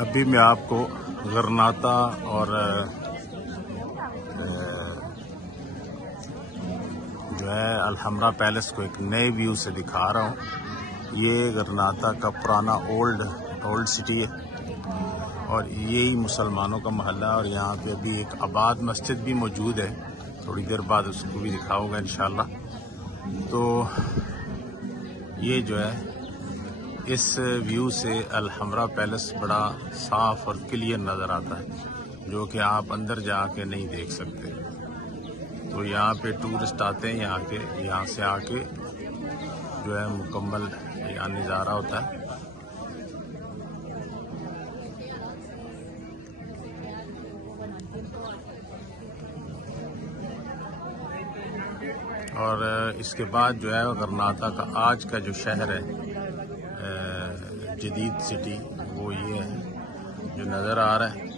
अभी मैं आपको गरनाता और जो है अलहमरा पैलेस को एक नए व्यू से दिखा रहा हूँ। ये गरनाता का पुराना ओल्ड सिटी है और यही मुसलमानों का मोहल्ला है और यहाँ पे अभी एक आबाद मस्जिद भी मौजूद है। थोड़ी देर बाद उसको भी दिखाऊंगा इंशाल्लाह। तो ये जो है इस व्यू से अलहमरा पैलेस बड़ा साफ और क्लियर नज़र आता है, जो कि आप अंदर जाके नहीं देख सकते। तो यहाँ पे टूरिस्ट आते हैं, यहाँ से आके जो है मुकम्मल यहाँ नज़ारा होता है। और इसके बाद जो है गरनाता का आज का जो शहर है जदीद सिटी, वो ये है जो नज़र आ रहा है।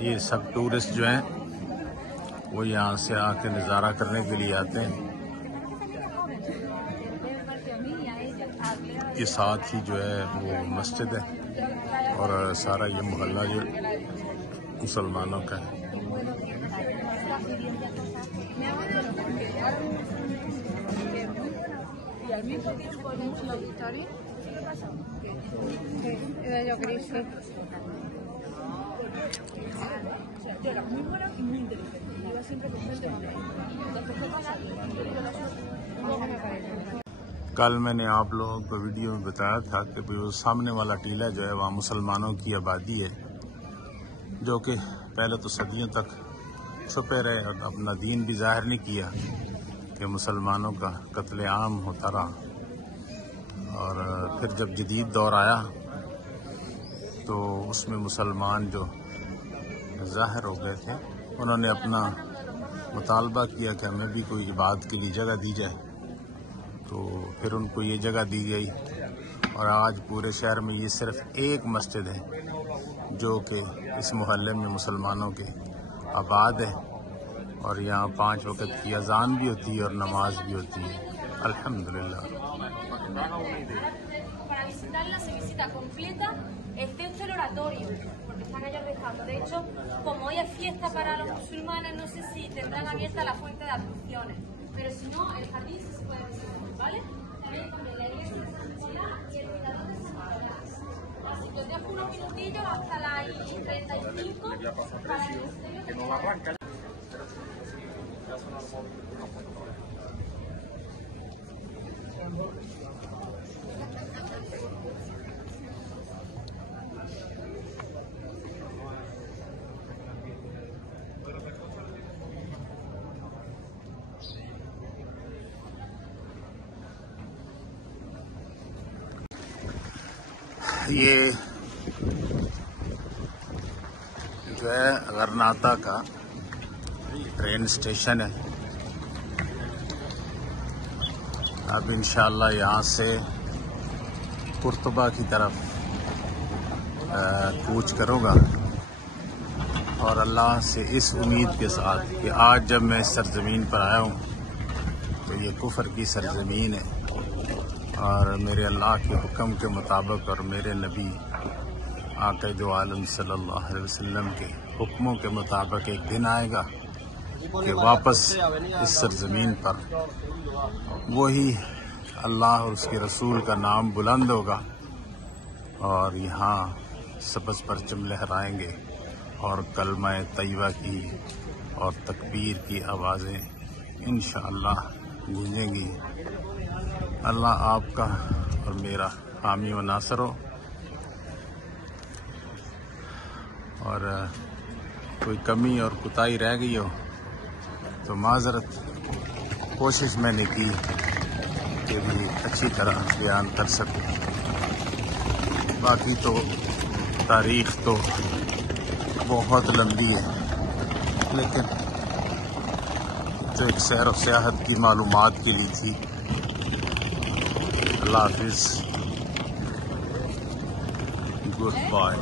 ये सब टूरिस्ट जो हैं वो यहाँ से आके नज़ारा करने के लिए आते हैं। ये साथ ही जो है वो मस्जिद है और सारा ये मोहल्ला जो मुसलमानों का है। कल मैंने आप लोगों को वीडियो में बताया था कि वो सामने वाला टीला जो है वहाँ मुसलमानों की आबादी है, जो कि पहले तो सदियों तक छुपे रहे और अपना दीन भी जाहिर नहीं किया कि मुसलमानों का कत्लेआम होता रहा। और फिर जब जदीद दौर आया तो उसमें मुसलमान जो जाहिर हो गए थे, उन्होंने अपना मुतालबा किया कि हमें भी कोई इबादत के लिए जगह दी जाए। तो फिर उनको ये जगह दी गई और आज पूरे शहर में ये सिर्फ एक मस्जिद है जो कि इस मोहल्ले में मुसलमानों के आबाद है और यहाँ 5 वक्त की अजान भी होती है और नमाज भी होती है। अल्हम्दुलिल्लाह। Pero si no, el jardín sí se puede visitar, ¿vale? También con la iglesia de San Cecilia y el mirador de San Nicolás. Así que os dejo unos minutillos hasta las 35 para que no arranca. ये जो है गरनाता का train station है। अब इंशाल्लाह यहाँ से कुर्तुबा की तरफ कूच करूँगा और अल्लाह से इस उम्मीद के साथ कि आज जब मैं इस सरजमीन पर आया हूँ तो ये कुफर की सरजमीन है और मेरे अल्लाह के हुक्म के मुताबिक और मेरे नबी आका दो आलम सल्लल्लाहु अलैहि वसल्लम के हुक्मों के मुताबिक एक दिन आएगा कि वापस इस सरजमीन पर वही अल्लाह और उसके रसूल का नाम बुलंद होगा और यहाँ सबज परचम लहराएंगे और कलमा तैयबा की और तकबीर की आवाज़ें इंशाअल्लाह गूंजेंगी। अल्लाह आपका और मेरा हामी व नासर हो। और कोई कमी और कुताही रह गई हो तो माजरत, कोशिश मैंने की कि भी अच्छी तरह बयान कर सकूं। बाकी तो तारीख़ तो बहुत लंबी है, लेकिन जो एक सैर व सियाहत की मालूमात के लिए थी। अल्लाह हाफिज़, गुड बाय।